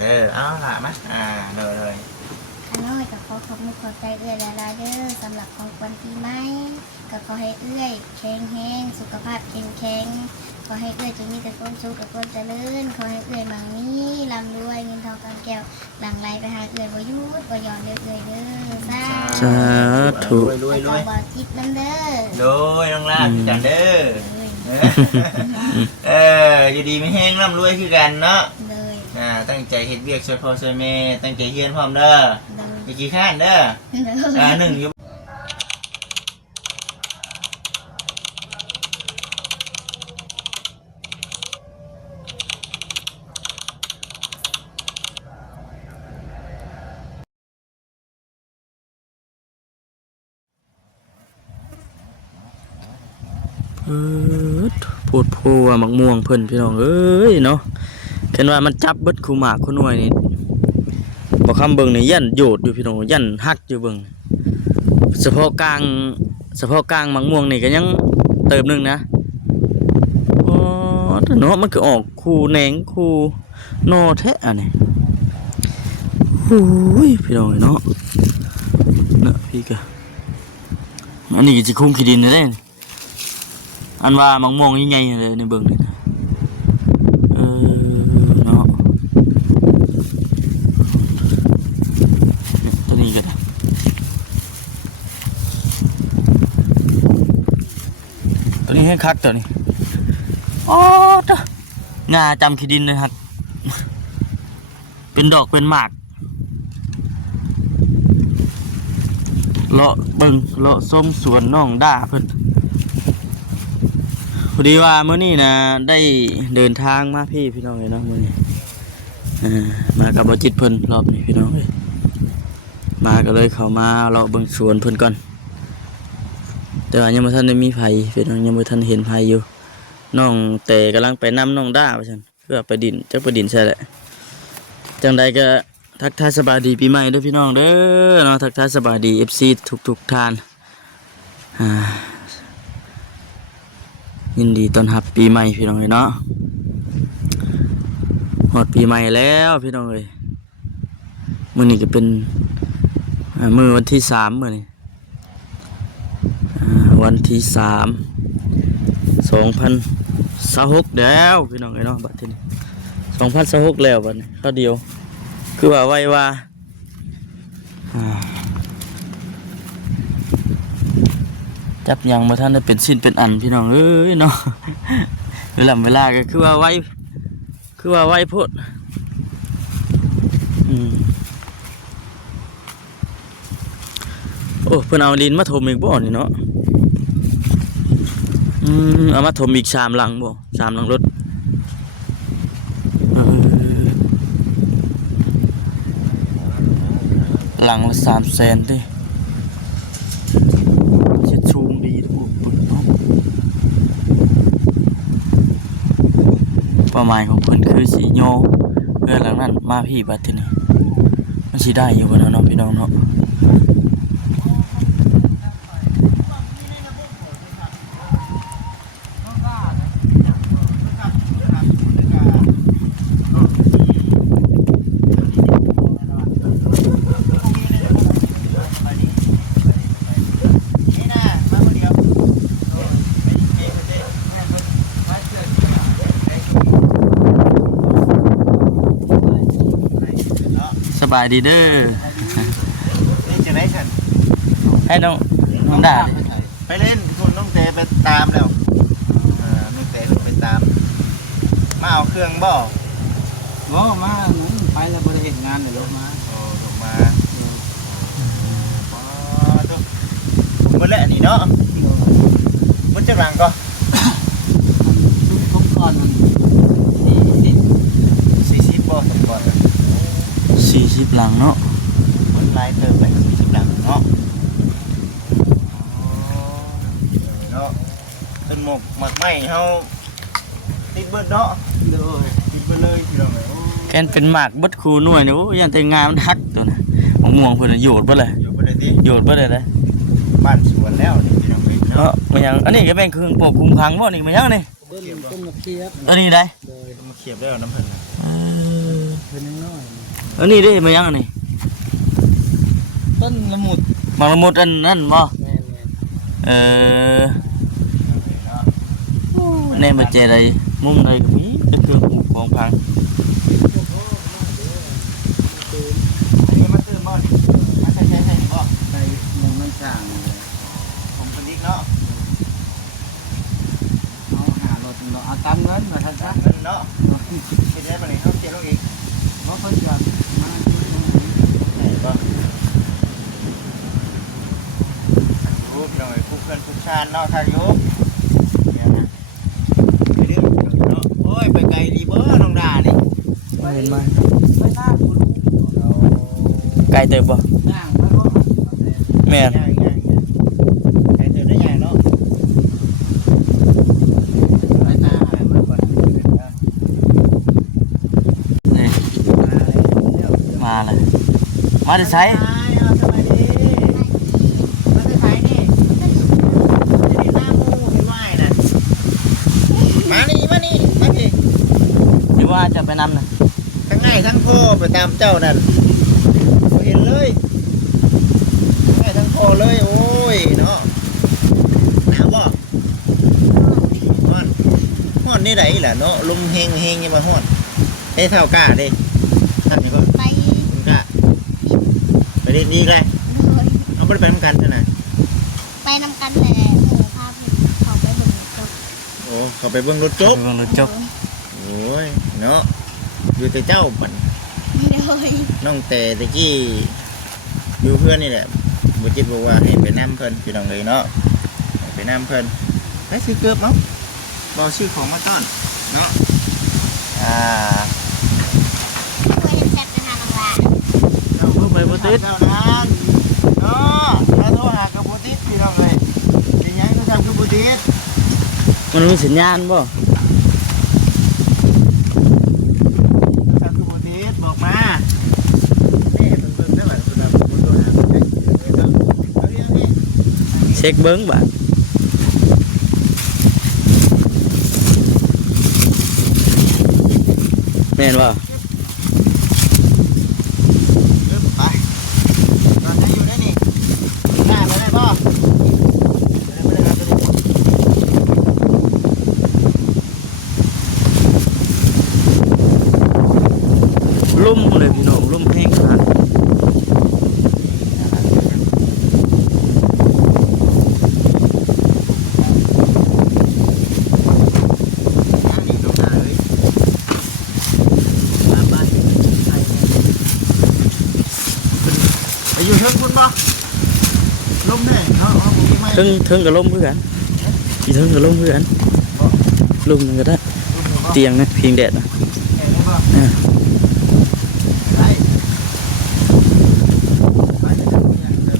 เด้อเอาล่ะมาเลยข้าน้อยก็ขอขอบคุณขอบใจเอื้อยหลายๆเด้อสำหรับของขวัญปีใหม่ก็ขอให้เอื้อยแข็งแรงสุขภาพแข็งแรงขอให้เอื้อยจงมีแต่ความสุขกับความเจริญขอให้เอื้อยมั่งมีร่ำรวยเงินทองกำแก้วหลั่งไหลไปหาเอื้อยบ่หยุดบ่หย่อนเด้อเอื้อยเด้อสาธุ รวย บ่จิตนำเด้อ โดยน้องลาคือกันเด้ออยู่ดีไม่แห้งร่ำรวยคือกันเนาะเลยตั้งใจเฮ็ดเวียกช่วยพ่อช่วยแม่ตั้งใจเรียนพร้อมเด้ออย่าขี้ข้านเด้อหนึ่งอยู่ปวดพัวมักม่วงเพิ่นพี่น้องเอ้ยเนาะเห็นว่ามันจับเบิดคู่หมากคู่หน่วยนี่บ่คำเบิ่งนี่ยันโยดอยู่พี่น้องยันฮักอยู่เบิ่งเฉพาะกลางมักม่วงนี่ก็ยังเติมนึงนะอ๋อเนาะมันก็ออกคู่แหนงคู่นอแท้อันนี้โอ้ยพี่น้องเนาะนะพี่ก็อันนี้ก็สิคุ้มขี้ดินได้อันว่ามังม่วงยังไงเลยในเบิ่งนี่เนาะตัวนี้ก็ได้ตัวนี้ให้คักตัวนี้อ๋อจ้ะงาจำขี้ดินเลยครับเป็นดอกเป็นหมากเลาะเบิ่งเลาะส้มสวนน้องด่าเพิ่นพอดีว่าเมื่อนี้นะได้เดินทางมาพี่น้องเลยเนาะมื่อนี้มากับบจิตเพิ่นรอบนี้พี่น้องเลยมาก็เลยเข้ามาเราเบิ่งสวนเพิ่นก่อนแต่ว่ายังไม่ทันได้มีไผพี่น้องยังไม่ทันเห็นไผอยู่น้องแต่กำลังไปนำน้องด้าไปฉันเพื่อไปดินจักไปดินใช่แหละจังใดก็ทักทายสบายดีปีใหม่ด้วยพี่น้องเด้อเนาะทักทายสบายดี FC ทุกท่านยินดีต้อนรับปีใหม่พี่น้องเลยเนาะหอดปีใหม่แล้วพี่น้องเลยมื้อนี้ก็เป็นมื้อวันที่3มื้อนี้วันที่2026แล้วพี่น้องเลยเนาะบัดทีนี้2026แล้วบัดนี้ข้าวเดียวคือว่าไว้ว่าจับยังมาท่านได้เป็นสิ้นเป็นอันพี่น้องเอ้ยเนาะเวลาก็คือว่าไว้โพดโอ้เพิ่นเอาดินมาถมอีกบ่นี่เนาะเอามาถมอีก3 หลังบ่3 หลังรถหลังละ300,000ดิเช็ดชูงดีทุกคนเป้าหมายของเพิ่นคือสีโยเพื่อหลังนั้นมาพี่บัดทีนี้มันสิได้อยู่บ่เนาะพี่น้องเนาะสบายดีเด้อนี่จะได้ฉันให้น้องด่าไปเล่นคุณน้องเตไปตามแล้วน้องเตไปตามมาเอาเครื่องบ่มาไปแล้วบริเหตุงานเดี๋ยวลงมาลงมาผมแหละนี่เนาะมันจะหลังก็ทุกก่อน40บ่ทุกก่อน40 หลังเนาะมันลายเติมไป40 หลังเนาะต้นหมกหมักไม้เฮาติดเบิดเนาะติดเบิดเลยพี่น้องแกนเป็นหมากเบิดคูหน่วยนี่โอ้ยันแต่งามทักตัวน่ะมะม่วงเพิ่นโยดบ่เลยโยดบ่ได้เด้บ้านสวนแล้วนี่พี่น้องเนาะมันยังอันนี้ก็เป็นเครื่องปกคุมขังบ่นี่มันยังนี่ต้นมะเขียบตัวนี้ได้มาเขียบแล้วน้ำเพิ่นเป็นน้อย อันนี้เด้มายังอันนี้ ต้นละมุด มังละมุดอันนั่นบ่ แม่น เออแน่มาเจออะไรมุมไหนก็มีก็คือหมู่ของพัง นี่มาซื้อบ่นี่มาใช้บ่ ๆไปมองมันสร้าง ผมคนนี้เนาะ เอาหารถเนาะเอาตามเงินมาท่าน จ้า จ้ะ เงินเนาะเฮ็ดได้บ่นี่เฮาเสียลงอีก บ่เพิ่นจะมา ไหนบ่รูปหน่อยคุกเพื่อนคุกชานเนาะทางอยู่เนี่ยนะไปเรื่อยเนาะโอ้ยไปไกลดีบ่น้องดานี่ เห็นไหม ไปหน้าผู้ลูก เอา ไกลเติบบ่ ย่างมาบ่ แม่น ย่างไกลเติบได้ย่างเนาะ ไปตาให้มันก่อน นี่มาเลยมาได้ใช้ สบายดีมาได้ไผนี่จะได้หน้าหมู่ไปไหว้น่ะมานี่มาพี่ ที่ว่าจะไปนำนะ ทั้งง่ายทั้งพ่อไปตามเจ้านั่นบ่เห็นเลยทั้งง่ายทั้งพ่อเลยโอ้ยเนาะหนาวบ่ฮ้อนนี่ไดล่ะเนาะลมเฮงอย่ามาฮ้อนเฮ้ยเท่ากล้าเด้ท่านนี่ก็ ไป คุณกล้าไปเรียนดีเลยเอาบ่ได้ไปนำกันซั่นน่ะ ไปนำกันแต่หมู่พาเพิ่นเขาไปเบิ่งจบ โอ้เขาไปเบิ่งรถจบ ไปเบิ่งรถจบ โอ้ยเนาะอยู่แต่เจ้าบัด โดย น้องแต่ตะกี้อยู่เพื่อนนี่แหละบ่จิตบอกว่าให้ไปนำเพิ่นพี่น้องเลยเนาะให้ไปนำเพิ่นไปซื้อเกือบเนาะบ่ซื้อของมาต้อนเนาะเคยเห็นแชทกันหาน้องหลาน เอาเพิ่งไปบ่ติด เจ้านั้นเนาะถ้าโทรหากับบ่ติดพี่น้องเลยเป็นหยังก็ทำกับบ่ติด มันมีสัญญาณบ่ ทำกับบ่ติดบอกมาเด้เพิ่นได้ว่าเพิ่นว่าบ่โทรหาเพิ่นได้เนาะเอาเรื่องนี้ เช็คเบิ่งบาดแม่นบ่ เริ่มไปตอนนี้อยู่ได้นี่ได้ไปได้ป่ะไปได้ครับไปได้ ลุ่มเลยพี่น้องลุ่มแห้งขนาด นี่ตรงหน้าเลยมาไปไปอยู่เทิงคุณป่ะลมแน่เนาะเอาผมมีไม้ เทิงกับล่มคือกันอีเทิงกับล่มคือกันลุ่มนึงก็ได้เตียงนะพิงแดดนะ แข็งป่ะ อ่า ไปไปเดี๋ยวเนี่ยเดิน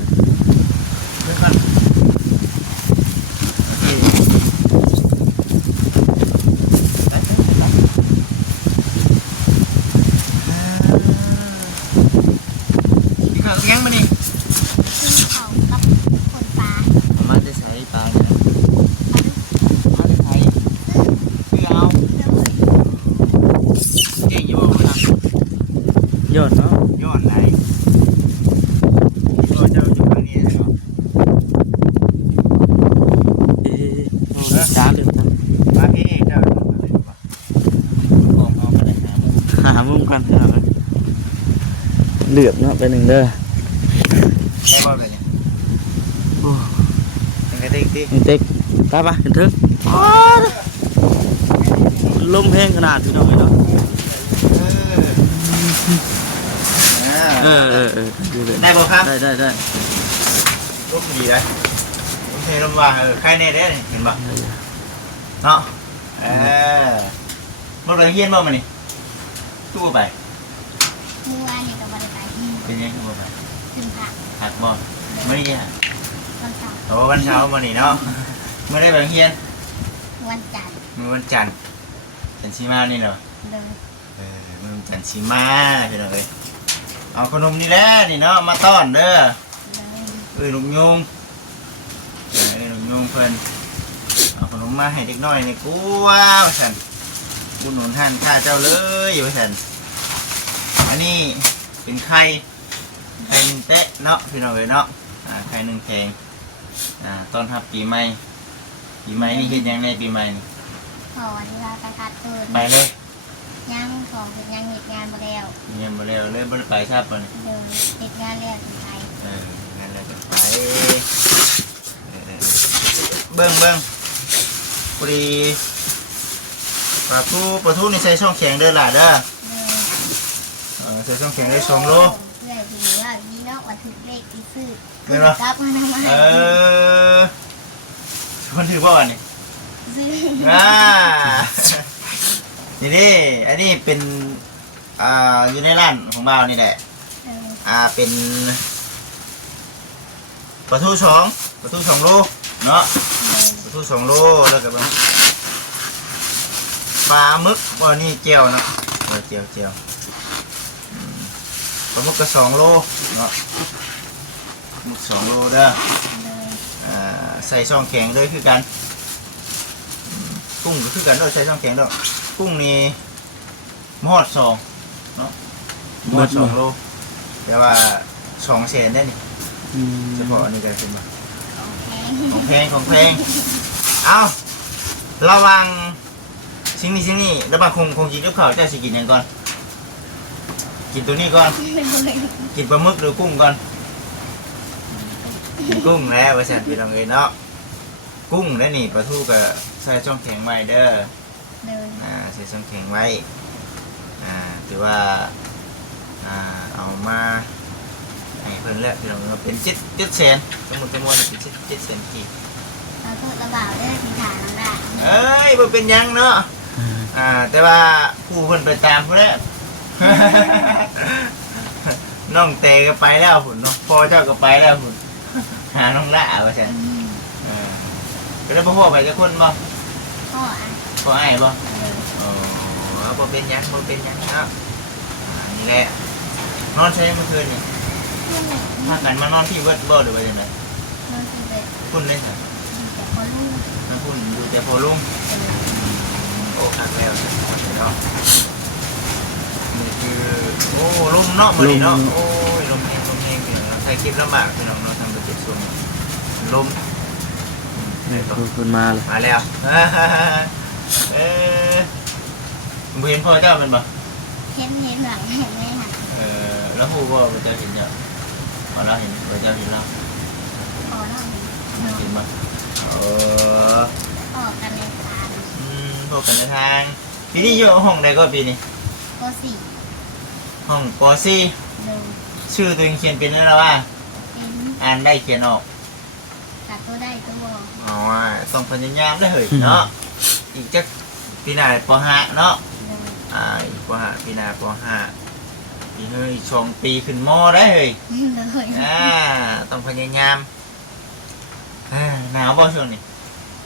ก่อนโอเคไปนี่ก็ยังมานี่ ขึ้นเขากับคนปลา มาจะใช้ปลาเนี่ยมาจะใช้คือเอาเก่งอยู่บ่ครับ ยอดเนาะ ยอดไหนยอดเจ้าอยู่ทางนี้เหรอ เอ๊ะจ้าเลยจ้ะ มาพี่เจ้าอยู่ทางไหนบ่บอกเอามาได้หามึง หามุมกันเอาเลือบเนาะไปหนึ่งเด้อ ได้บ่ไปเนี่ย โอ้ เป็นกระติกดิ เต็กไปปะเห็นถึงลมแห้งขนาดพี่น้องเนาะ ได้บ่ครับ ได้ รูปดีเลยโอเคลมว่าใครแน่เด้นี่เห็นบ่เนาะรถอะไรเฮียนบ่มานี่ตู้ไป เมื่อวานนี่ก็บ่ได้ไป เป็นยังบ่ไป ขึ้นผัก หักบ่ไม่ได้หัก วันเสาร์ โอ้วันเช้ามานี่เนาะไม่ได้ไปเฮียน วันจันทร์ มื้อวันจันทร์จันทร์สีมานี่เหรอ เลย มื้อวันจันทร์สีมาพี่น้องเอ้ยเอาขนมนี่แหละนี่เนาะมาต้อนเด้อ เลย ลุงยุงลุงยุงเพิ่นเอาขนมมาให้เด็กน้อยนี่กูว้าวสันบุญหนุนท่านข้าเจ้าเลยอยู่สันอันนี้ เป็นไข่หนึ่งเตะเนาะพี่น้องเลยเนาะไข่หนึ่งแข็งต้อนรับปีใหม่นี่เฮ็ดหยังในปีใหม่นี่ ขอเวลาประกาศตื่น ไปเลย ยังของเป็นยังเหตุงานมาแล้ว ยังบ่แล้วเลยบ่ได้ไปทราบบ่นี่ เดินเหตุงานแล้วถึงไป งั้นแล้วก็ไปเบิ่งพอดีปลาทูนี่ใส่ช่องแข็งเด้อล่ะเด้อ เดิน ใส่ช่องแข็งได้2โล เพื่อที่ว่ามีนอกวันถึงเลขที่ซื้อ ไม่หรอ กลับมาทำไม คนถือบ่นี่ ซื้อ นี่อันนี้เป็นอยู่ในร้านของบ่าวนี่แหละ เป็นปลาทู2โลเนาะปลาทู2โลแล้วก็ปลาหมึกว่านี่เจียวเนาะว่าเจียวปลาหมึกก็2โลเนาะหมึก2โลเด้อใส่ช่องแข็งด้วยคือกันกุ้งก็คือกันด้วยใส่ช่องแข็งด้วยกุ้งนี่หมอด2เนาะหมอด2โลแต่ว่า2แสนได้นี่เฉพาะอันนี้ก็เป็นแบบของแพงเอาระวังสิ่งนี้ระวังคงกินกับข้าวเจ้าสิกินยังก่อนกินตัวนี้ก่อนกินปลาหมึกหรือกุ้งก่อนกินกุ้งแล้วว่าแสนพี่น้องเอ้ยเนาะกุ้งแล้วนี่ปลาทูก็ใส่ช่องแข็งไว้เด้อใส่ช่องแข็งไว้ถือว่าเอามาให้เพิ่นแล้วพี่น้องเป็น7แสนสมมุติเป็น7แสนกี่ เราพูดระบาดได้ถึงฐานแล้วได้ เอ้ยบ่เป็นหยังเนาะแต่ว่าผู้เพิ่นไปตามเพิ่นแล้ว น้องเตก็ไปแล้วพุ่นเนาะพ่อเจ้าก็ไปแล้วพุ่นหาน้องละว่าซั่นก็ได้บ่ฮู้ไปจักคนบ่ พ่ออ่ะ พ่ออ้ายบ่บ่เป็นหยังเนาะนี่แหละนอนใช้เมื่อคืนนี่พากันมานอนที่วัดบ่หรือว่าจังได๋ นอนคือแบบ คุณเล่นซั่น แต่พอลูก น้ำคุณอยู่แต่พอลุงโอ้คักแล้วเนาะนี่คือโอ้ลมเนาะมื้อนี้เนาะโอ้ยลมแห้งพี่น้องใส่คลิปลำบากพี่น้องเนาะทำเป็น7ช่วงลม คนมาเลย มาแล้วบ่เห็นพ่อเจ้ามันบ่ เห็นหลังเห็นไหมหัน แล้วฮู้บ่ว่าเจ้าเห็นเจ้าพอเราเห็นว่าเจ้าเห็นเรา พอแล้วเนาะ เห็นบ่ ออกกันในทาง พวกกันในทางปีนี้อยู่ห้องใดก็ปีนี้ ก็สี่ ห้องป .4 เดิน ชื่อตัวเองเขียนเป็นแล้วว่า เป็น อ่านได้เขียนออก ตัดตัวได้ตัว อ๋อต้องพยายามได้เหยเนาะอีกจักปีหน้าป .5 เนาะ เดิน อีกป .5 ปีหน้าป .5 ปีนี้อีก2 ปีขึ้นม.ได้เหย เลย ต้องพยายามหนาวบ่ช่วงนี้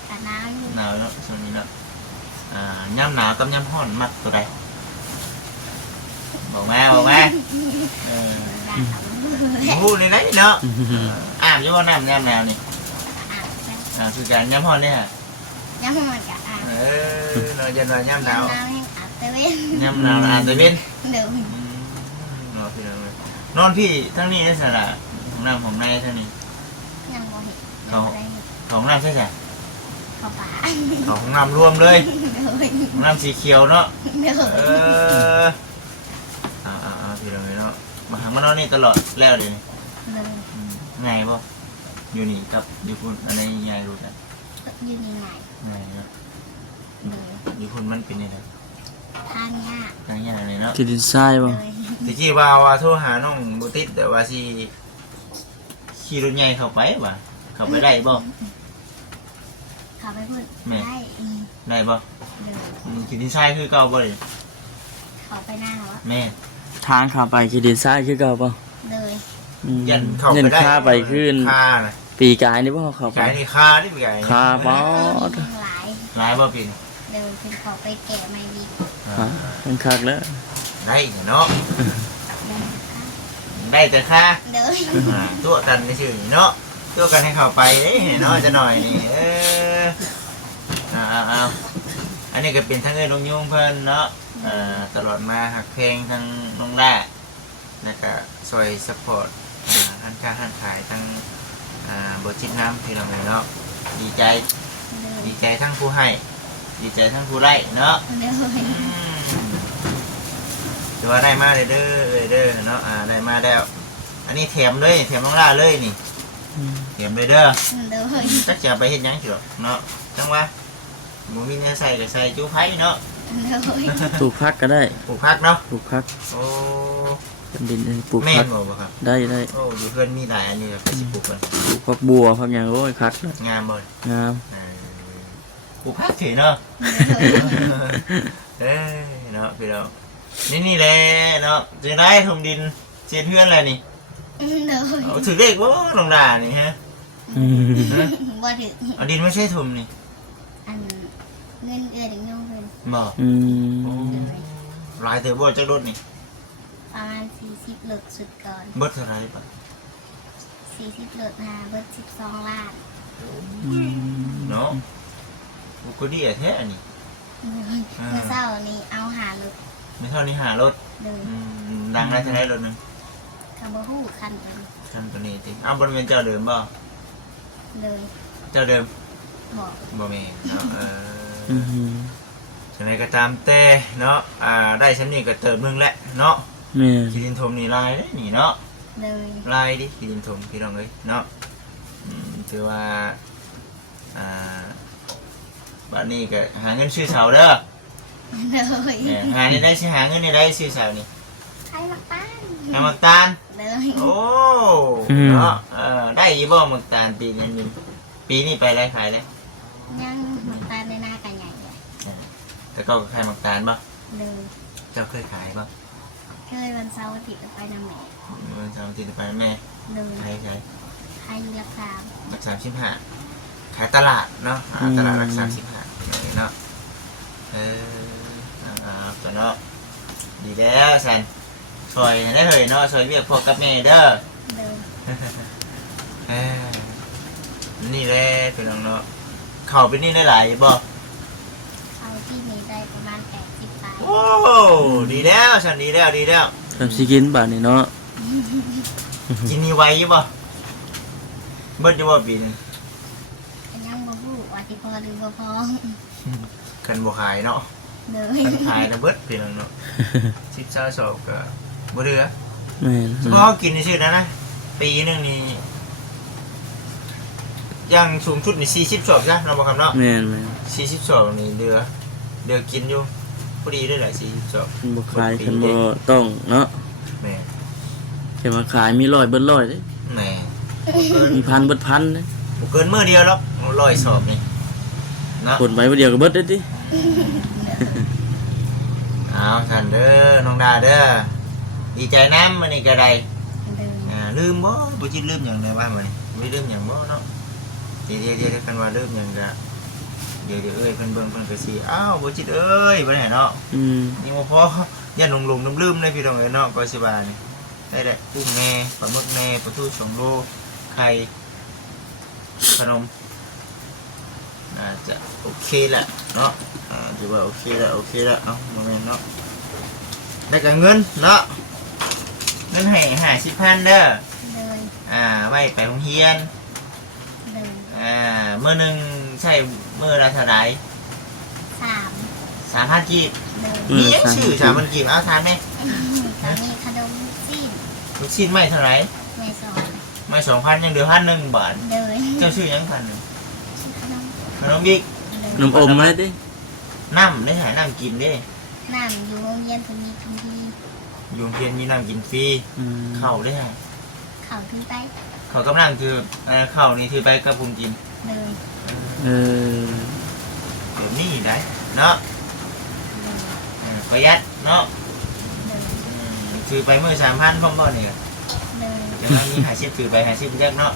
ตัดน้ำอยู่ หนาวเนาะช่วงนี้เนาะย่ำหนาวกับย่ำร้อนมักตัวใดบอกมาพูดในไหนเนาะอ่านอยู่ว่าน้ำย่ำหนาวนี่ อาบ คือการย่ำร้อนเนี่ย น้ำมันกับอาบ เราจะนอนย่ำหนาว น้ำให้อาบเตเว่น ย่ำหนาวอ่านแต่เว้น เดิน นอนพี่นอนเลยนอนพี่ทั้งนี้ได้สระของน้ำของในทั้งนี้ ยังบ่เห็นยังบ่ได้เห็น ของน้ำใช่ไหม เข้าป่า ของน้ำรวมเลย เดิน ของน้ำสีเขียวเนาะ เดิน พี่นอนเลยเนาะมาหามานอนนี่ตลอดแล้วเดี๋ยวนี้ เดิน ไงบ่อยู่นี่กับอยู่คุณอะไรไงรู้จัก ยืนยังไง ไงเนาะ เดิน อยู่คุณมันเป็นยังไง ทางยาก ทางอย่างไรเนาะ กินดินทรายบ่ เลย ตะกี้ว่าโทรหาน้องบุติดแต่ว่าสิขี่รถใหญ่เข้าไปว่ะเข้าไปได้บ่ เขาไปพูดได้ ได้บ่ เดิน ขี่ดินทรายคือเก่าบ่เลย เขาไปหน้าแล้ว แม่ ทางขาไปกินดินทรายคือเก่าป่ะ เลย ยันเข้า เงิ ไป น ได้ ค่าไปขึ้น ค่าน่ะ ปีกายนี่บ่เขาไป ขายนี่ค่านี่เป็นไง ค่าบ่ หลาย หลายบ่ปีน เดินเป็นเขาไปแกะไม่ดี มันคักแล้ว ได้เนาะ เดิน ได้แต่ค่า เดิน ตัวกันในชื่อนี่เนาะตัวกันให้เข้าไปเด้เนาะจะหน่อยนี่เอาอันนี้ก็เป็นทั้งเอ้ยลงยุงเพิ่นเนาะตลอดมาหักเพลงทั้งน้องแร่แล้วก็ ซอยซัพพอร์ตหันค้าหันขายทั้งบทจิตน้ำพี่น้องเนาะดีใจ เลย ดีใจทั้งผู้ให้ดีใจทั้งผู้ไล่เนาะ เลย ถือว่าได้มาเลยเด้อเด้อเนาะได้มาแล้วอันนี้แถมเลยแถมน้องล่าเลยนี่แถมเลยเด้อ เลย จักจะเอาไปเฮ็ดหยังสิหรอกเนาะจังว่าหมูมีเนื้อใส่ก็ใส่จูไผ่เนาะ เลย ปลูกพักก็ได้ ปลูกผักเนาะ ปลูกพัก โอ้ เป็นดินปลูก แม่ พั น ก บ่ครับ ได้ได้ โอ้อยู่เพื่อนมีหลายอันนี้ก็สิปลูกกัน ปลูกพักบัวพักหยังโอ้ยคักนะ งามบ่ งาม ปลูกผักเถอะเนาะเอ้ยเนาะพี่น้องนี่แหละเนาะจะได้ถมดินเสียเพื่อนอะไรนี่ เลย เอาถือเลขบ่ลงด่านี่ฮะ บ่ถึง เอาดินไม่ใช่ถมนี่ อันเงินเอื้อถึงน้องเพิ่น บ่ อืม หลายเถอะบ่จักรถนี่ ประมาณ40หลุดสุดก่อน เบิดเท่าไหร่ปะ 40หลุดหาเบิด12ล้าน เนาะกูก็ดีอะแท้อันนี้ เมื่อเช้านี้เอาหาหลุด ไม่เท่านี้หารถ เลย ดังได้เท่าไหร่รถหนึง ก็บ่ฮู้คันเพิ่น คันตัวนี้ติเอาบริเวณเจ้าเดิมบ่ เลย เจ้าเดิม บอก บ่แม่นเนาะอืม จังไดก็ตามแต่เนาะได้ชั้นนี้ก็เติมหนึงแหละเนาะ แม่ ขีดินถมนี่ลายเด้นี่เนาะ เลย ลายดิขีดินถมพี่น้องเอ้ยเนาะถือว่าบัดนี้ก็หาเงินซื้อเสาเด้อ เลย หานี่ได้สิหาเงินนี่ได้ซื้อเสานี่ ใครมาป้าน หาหมักตาล เลย โอ้เนาะได้ยี่บ่หมักตาลปีนี้นี่ปีนี้ไปไรขายเลย ยังมันตาในหน้ากันใหญ่เลย แต่ก็ขายหมักตาลบ่ เลย เจ้าเคยขายบ่ เคยวันเสาร์อาทิตย์ก็ไปนำแม่ มันทำติดไปแม่ เลย ขาย ใครอยู่รักษา รัก35ขายตลาดเนาะตลาดรัก35เนาะตัวเนาะดีแล้วแซนซอยได้เลยเนาะซอยเวียกพวกกับแม่เด้อ เลย นี่แหละพี่น้องเนาะเข้าไปนี่ได้หลายบ่ เขาที่มีได้ประมาณ80ปลาย โอ้ดีแล้วฉันดีแล้วดีแล้ว ทำสิกินบาดนี่เนาะ กินนี่ไวอยู่บ่เบิดอยู่บ่ปีนึง ก็ยังบ่ฮู้ว่าสิพอหรือบ่พอ กันบ่ขายเนาะ เลย กันขายนะเบิดพี่น้องเนาะ10 20ก็บ่เหลือ แม่น เฉพาะกินซื่อๆนะปีนึงนี่อย่างสูงสุดนี่40 ซะเนาะบ่ครับเนาะ แม่นแม่น 42นี่เหลือกินอยู่พอดีได้หลาย42 บ่ขายคันบ่ต้องเนาะ แม่ แค่มาขายมี100เบิด100เด้ แม่ มีพันเบิดพันเด้ บ่เกินมื้อเดียวหรอก100 สอบนี่เนาะ คนไปบ่เดียวก็เบิดได้ติ เอาท่านเด้อน้องดาเด้อดีใจน้ำมันนี่ก็ได้ เลย ลืมบ่บ่จิลืมหยังได้ว่ามันไม่ลืมหยังบ่เนาะเดี๋ยวกันว่าลืมหยังก็เดี๋ยวเอ้ยเพิ่นเบิ่งเพิ่นก็สิอ้าวบ่จิเอ้ยบ่ได้เนาะ อืม นี่บ่พอยันลงลืมๆเลยพี่น้องเอ้ยเนาะก็สิว่านี่ได้แหละกุ้งแน่ปลาหมึกแน่ปลาทู2โลไข่ขนมน่าจะโอเคแหละเนาะถือว่าโอเคแล้วเอาบ่แม่นเนาะได้ก็เงินเนาะเงินให้50,000เด้อ เลย ไว้ไปโรงเรียน เลย มื้อหนึงใช้มื้อละเท่าใด 3 3,000กีบ เลย มีหยังชื่อ3,000กีบเอาทานไหม ก็มีขนมจีน ลูกชิ้นไม่เท่าไหร่ แม่สอน ไม่2,000ยังเหลือ1,000บาท เลย เจ้าชื่อหยัง1,000 ชื่อขนม ขนมบิ๊ก เลย นมอมมาได้ติ น้ำได้หาน้ำกินเด้ น้ำอยู่โรงเรียนผมมีทุนที อยู่โรงเรียนมีน้ำกินฟรี อืม ข้าวได้หา เขาขึ้นไป ข้าวกำลังคือข้าวนี่ถือไปกับผมกิน เลย เออ เดี๋ยวนี้ได้เนาะ เลย ประหยัดเนาะ เลย ถือไปมื้อ3,000พร้อมบ่นี่ เลย จะมามี50ถือไป50จักเนาะ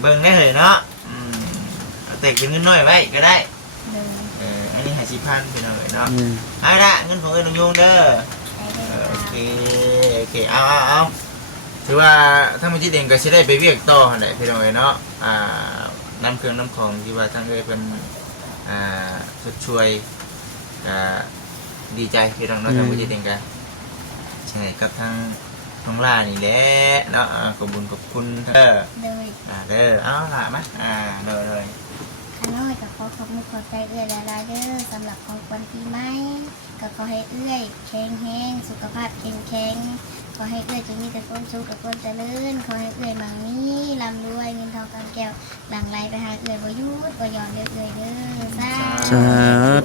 เบิ่งได้เลยเนาะเอาแต่เป็นเงินน้อยไว้ก็ได้ เลย อันนี้50,000พี่น้องเอ้ยเนาะ อืม เอาละเงินของเอ้ยลุงยุงเด้อ ได้เลย โอเค ค่ะ เอาถือว่าถ้ามันจิตเองก็สิได้ไปเวียกต่อหั่นแหละพี่น้องเอ้ยเนาะน้ำเครื่องน้ำของที่ว่าทั้งเอ้ยเพิ่นชดช่วยดีใจพี่น้องเนาะถ้ามันจิตเองก็ ใช่กับทางน้องล่านี่แหละเนาะขอบคุณโดย เด้อเอาล่ะมาเลย ข้าน้อยก็ขอขอบคุณขอบใจเอื้อยหลายๆเด้อสำหรับของขวัญปีใหม่ก็ขอให้เอื้อยแข็งแรงสุขภาพแข็งแรงขอให้เอื้อยจงมีแต่ความสุขกับความเจริญขอให้เอื้อยมั่งมีร่ำรวยเงินทองกำแก้วหลั่งไหลไปหาเอื้อยบ่หยุดบ่หย่อนเด้อเอื้อยเด้อสา สา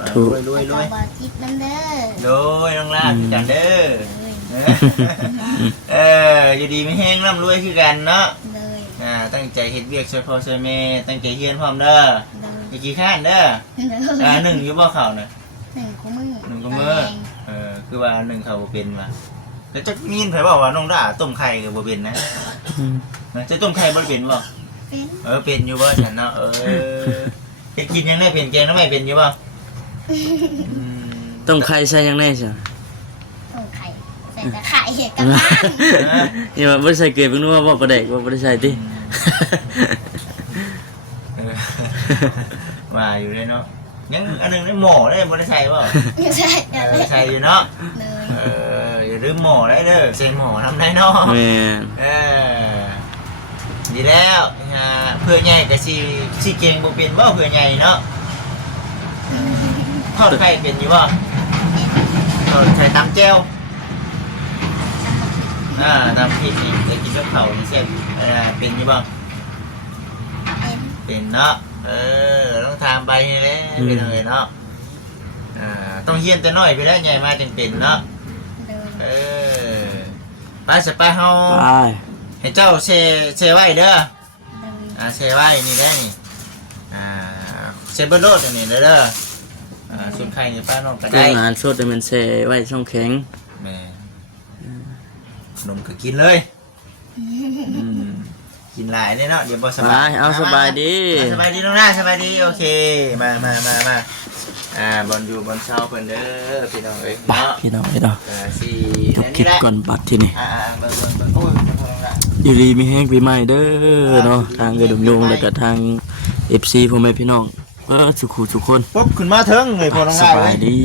ธุ รวย แล้วก็บ่จิตนำเด้อ โดยน้องล่าคือกันเด้อ เลย อยู่ดีไม่แห้งร่ำรวยคือกันเนาะ เลย ตั้งใจเฮ็ดเวียกช่วยพ่อช่วยแม่ตั้งใจเฮียนพร้อมเด้อ เลย อย่าขี้ข้านเด้อ เลย หนึ่งอยู่บ่เข่าน่ะ หนึ่งคู่มือ หนึ่งก็มือคือว่าหนึ่งเขาบ่เป็นว่ะแล้วจะมีนไผบอกว่าน้องด่าต้มไข่ก็บ่เป็นนะจะต้มไข่บ่เป็นบ่ เป็น เป็นอยู่บ่ฉันเนาะจะกินยังได้เป็นแกงทำไมเป็นอยู่บ่ ต้องใครใส่ยังแน่จ้ะ ต้มไข่ใส่แต่ไข่กับน้ำ นี่ว่าบ่ได้ใส่เกลือเพิ่นว่าบ่ประเดกว่าบ่ได้ใส่ติ ว่าอยู่เลยเนาะยังอันนึงได้หม้อได้บ่ได้ใส่บ่ ใช่เลย ใส่อยู่เนาะ เลย อย่าลืมหม้อได้เด้อใส่หม้อทำได้เนาะ แม่น ดีแล้วเพื่อใหญ่ก็สิเก่งบ่เป็นบ่เพื่อใหญ่เนาะทอดไข่เป็นอยู่บ่ทอดไข่ตำแจ่วตำพริกนี่จะกินกับข้าวนี่แซ่บเป็นอยู่บ่ เป็น เป็นเนาะต้องทำไปนี่แหละเป็นอะไรเนาะต้องเฮียนแต่น้อยไปแล้วใหญ่มาจึงเป็นเนาะ เลย ไปสไปเฮา ไป ให้เจ้าเซไว้เด้อ เลย เซไว้นี่ได้นี่เซเบอร์โรดอันนี้เด้อสุดไข่นี่ป้าน้องก็ ได้ ได้ งานสดแต่มันแช่ไว้ช่องแข็ง แม่ขนมก็กินเลยกินหลายเลยเนาะเดี๋ยวบ่ส ไป บาย เอาสบายดี สบายดีน้องหน้าสบายดีโอเคมาบอลอยู่บอลเช้าเพิ่นเด้อพี่น้องเอ้ย ไป เนาะ พี่น้องเอ้ยเนาะ สี่ จบคลิปก่อนบัดทีนี้ เบิ่งโอ้ยทางละ อยู่ดีมีแห้งปีใหม่เด้อเนาะทางเกระดมโยงแล้วก็ทาง FC พ่อแม่พี่น้องสุขุทุกคน ปุ๊บขึ้นมาเถิงเลยพอน้อง ส ได้เล บาย ย ดี